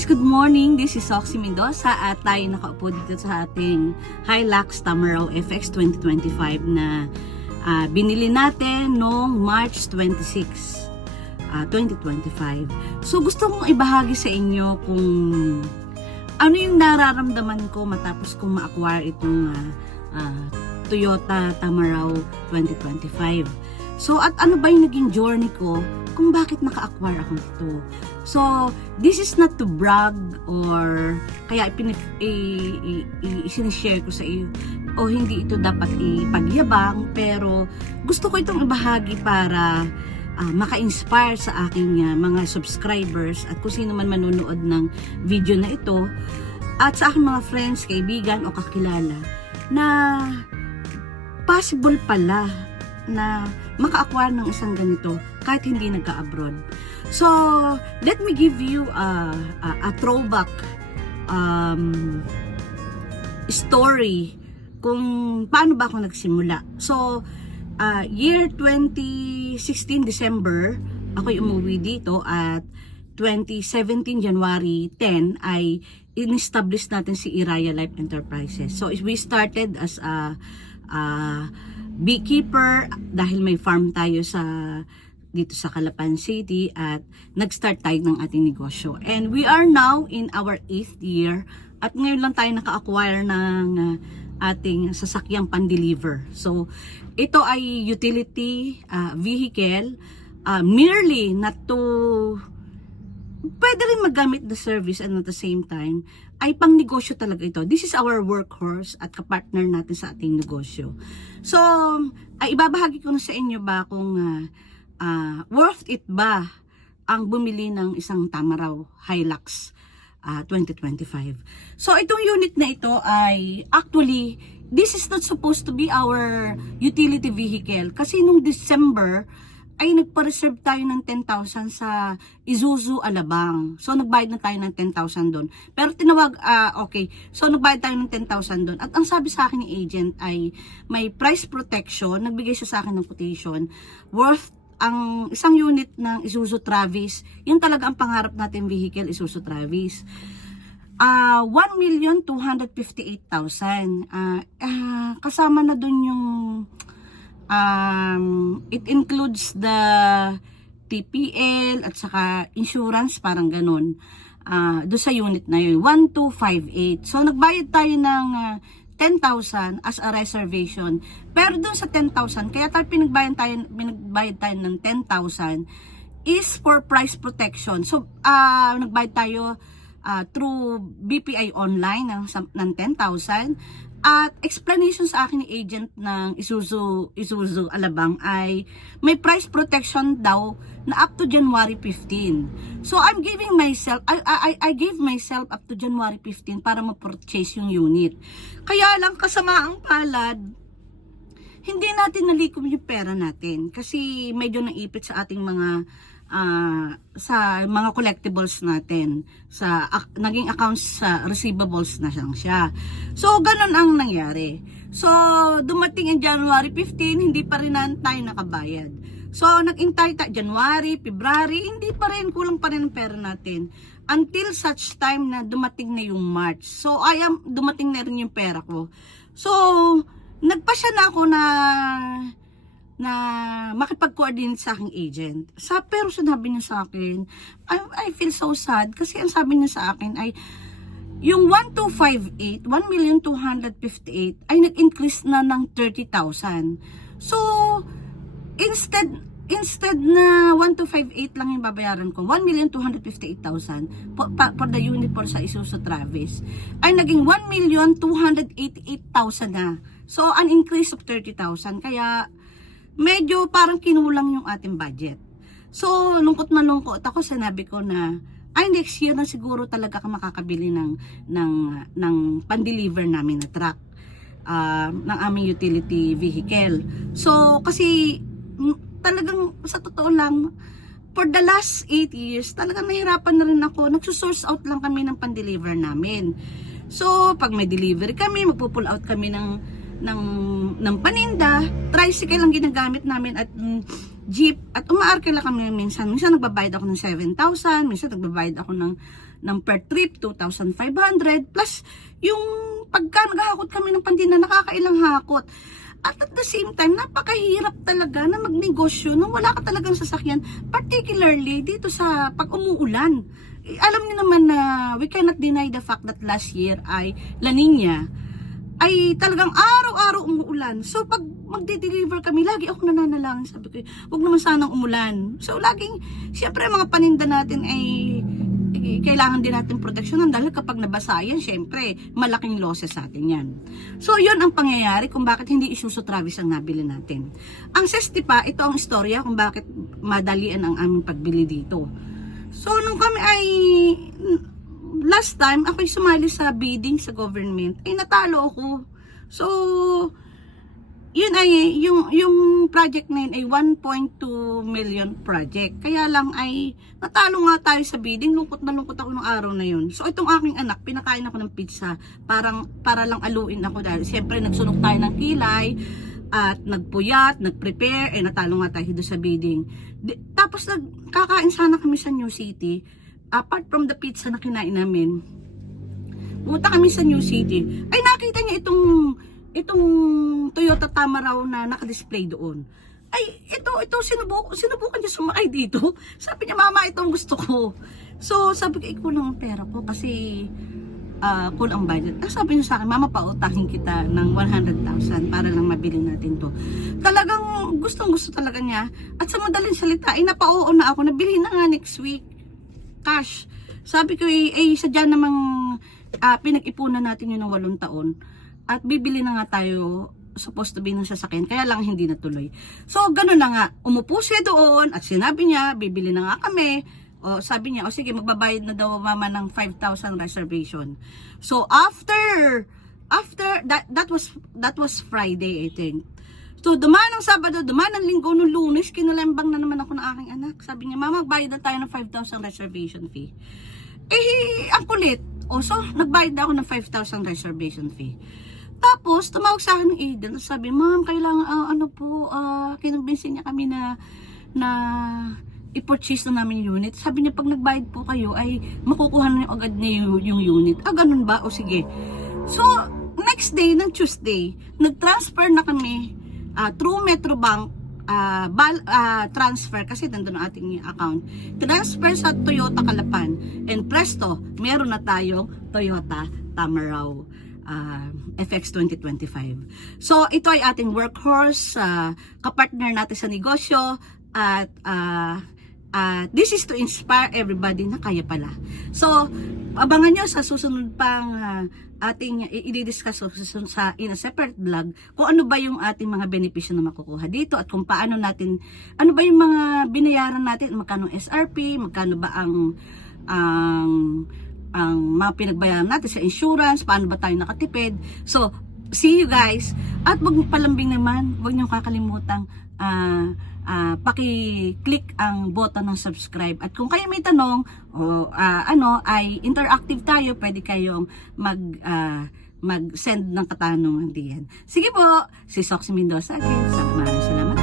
guys, good morning. This is Oxy Mendoza at tayo nakaupo dito sa ating Hilux Tamaraw FX 2025 na binili natin noong March 26, 2025. So gusto kong ibahagi sa inyo kung ano yung nararamdaman ko matapos kong ma-acquire itong Toyota Tamaraw 2025. So at ano ba yung naging journey ko kung bakit naka-acquire ako nito. So, this is not to brag or kaya isinishare ko sa iyo o hindi ito dapat ipagyabang, pero gusto ko itong ibahagi para maka-inspire sa aking mga subscribers at kung sino man manonood ng video na ito at sa aking mga friends, kaibigan o kakilala na possible pala na maka-acquire ng isang ganito kahit hindi nagka-abroad. So, let me give you a throwback story kung paano ba ako nagsimula. So, year 2016 December, ako'y umuwi dito at 2017 January 10 ay in-establish natin si Iraya Life Enterprises. So, we started as a beekeeper dahil may farm tayo dito sa Calapan City at nag-start tayo ng ating negosyo. And we are now in our 8th year at ngayon lang tayo naka-acquire ng ating sasakyang pan-deliver. So, ito ay utility vehicle, merely not to pwede rin magamit the service and at the same time ay pang negosyo talaga ito. This is our workhorse at kapartner natin sa ating negosyo. So, ay ibabahagi ko na sa inyo ba kung worth it ba ang bumili ng isang Tamaraw Hilux 2025. So, itong unit na ito ay actually, this is not supposed to be our utility vehicle kasi nung December ay nagpa-reserve tayo ng 10,000 sa Isuzu Alabang. So, nagbayad na tayo ng 10,000 doon. Pero okay. So, nagbayad tayo ng 10,000 doon. At ang sabi sa akin ni agent ay may price protection. Nagbigay siya sa akin ng quotation worth ang isang unit ng Isuzu Travis. Yun talaga ang pangarap natin vehicle, Isuzu Travis. 1,258,000. Kasama na doon yung it includes the TPL at saka insurance, parang ganun. Doon sa unit na yun, 1,258. So, nagbayad tayo ng 10,000 as a reservation. Pero doon sa 10,000, kaya tayo pinagbayad tayo ng 10,000 is for price protection. So, nagbayad tayo through BPI online ng 10,000. At explanation sa akin ni agent ng Isuzu Alabang ay may price protection daw na up to January 15. So I'm giving myself, I gave myself up to January 15 para ma-purchase yung unit. Kaya lang kasamaang palad, hindi natin nalikom yung pera natin kasi medyo naipit sa ating sa mga collectibles natin, sa naging accounts sa receivables na siya. So ganun ang nangyari. So dumating ang January 15, hindi pa rin tayo nakabayad. So nag-intay tayo January, February, hindi pa rin, kulang pa rin ang pera natin until such time na dumating na yung March. So dumating na rin yung pera ko. So nagpasya na ako na makipag-coordinate sa aking agent. Pero sinabi niya sa akin, I feel so sad kasi ang sabi niya sa akin ay yung 1,258, 1,258 ay nag-increase na ng 30,000. So, instead na 1,258 lang yung babayaran ko, 1,258,000 for the unit for sa Isuzu Travis ay naging 1,288,000 na. So, an increase of 30,000. Kaya, medyo parang kinulang yung ating budget. So, lungkot na lungkot ako, sinabi ko na, next year na siguro talaga ka makakabili ng pan-deliver namin na truck, ng aming utility vehicle. So, kasi, talagang, sa totoo lang, for the last 8 years, talagang nahirapan na rin ako, nagsusource out lang kami ng pan-deliver namin. So, pag may delivery kami, magpo-pull out kami ng paninda, tricycle ang ginagamit namin at jeep at umaarkila kami minsan nagbabayad ako ng 7,000, minsan nagbabayad ako ng per trip 2,500 plus yung pagka naghahakot kami ng pandina nakakailang hakot. At the same time, napakahirap talaga na magnegosyo nung wala ka talagang sasakyan, particularly dito sa pag umuulan. Alam niyo naman na we cannot deny the fact that last year ay La Nina ay talagang araw-araw umuulan. So pag magde-deliver kami, lagi ako nananalangin. Sabi ko, huwag naman sanang umulan. So laging, siyempre mga paninda natin ay kailangan din natin proteksyonan dahil kapag nabasa yan, siyempre malaking losses sa atin yan. So yun ang pangyayari kung bakit hindi Isuzu Travis ang nabili natin. Ang sesti pa, ito ang istorya kung bakit madalian ang aming pagbili dito. So nung kami ay last time ako'y sumali sa bidding sa government, ay natalo ako. So yun ay yung project na yun ay 1.2 million project. Kaya lang ay natalo nga tayo sa bidding. Lungkot na lungkot ako ng araw na yun. So itong aking anak, pinakain ako ng pizza para lang aluin ako dahil siyempre nagsunog tayo ng kilay at nagpuyat, nagprepare, natalo nga tayo doon sa bidding. Tapos nagkakain sana kami sa New City. Apart from the pizza na kinain namin, pumunta kami sa New City. Ay nakita niya itong Toyota Tamaraw na naka-display doon. Ay, ito sinubukan niya sumakay dito. Sabi niya, mama, ito ang gusto ko. So, sabi ko, kulang ang pera ko kasi kulang ang budget. Sabi niya sa akin, mama, pautangin kita ng 100,000 para lang mabili natin to. Talagang gustong-gusto talaga niya. At sa madaling salita, napao na ako, nabili na nga next week. Cash. Sabi ko, sadya namang pinag-ipunan natin yun ng 8 taon. At bibili na nga tayo supposed to be ng sasakyan, kaya lang hindi natuloy. So, gano'n na nga, umupo siya doon at sinabi niya, bibili na nga kami. O, sabi niya, sige, magbabayad na daw mama ng 5,000 reservation. So, after that was Friday, I think. So, dumaan ng Sabado, dumaan ng Linggo, nung Lunes, kinulembang na naman ako ng aking anak. Sabi niya, mama, magbayad na tayo ng 5,000 reservation fee. Ang kulit. O, so, nagbayad na ako ng 5,000 reservation fee. Tapos, tumawag sa akin ng agent. Sabi, ma'am, kailangan, kinumbinsin niya kami na i-purchase na namin yung unit. Sabi niya, pag nagbayad po kayo, ay makukuha na agad niya yung unit. Ganun ba? O sige. So, next day, ng Tuesday, nag-transfer na kami through Metrobank, transfer, kasi nandun ang ating account. Transfer sa Toyota Calapan. And presto, meron na tayong Toyota Tamaraw. FX 2025. So, ito ay ating workhorse, kapartner natin sa negosyo, at this is to inspire everybody na kaya pala. So, abangan nyo sa susunod pang ating i-discuss in a separate vlog kung ano ba yung ating mga benepisyo na makukuha dito at kung paano natin, ano ba yung mga binayaran natin, magkano SRP, magkano ba ang mga pinagbayaran natin sa insurance, paano ba tayo nakatipid. So, see you guys. At wag palambing naman, wag niyo kakalimutan paki-click ang button ng subscribe. At kung kayo may tanong o ay interactive tayo, pwede kayong mag-send ng katanungan diyan. Sige po, si Soxy Mendoza again. Maraming salamat.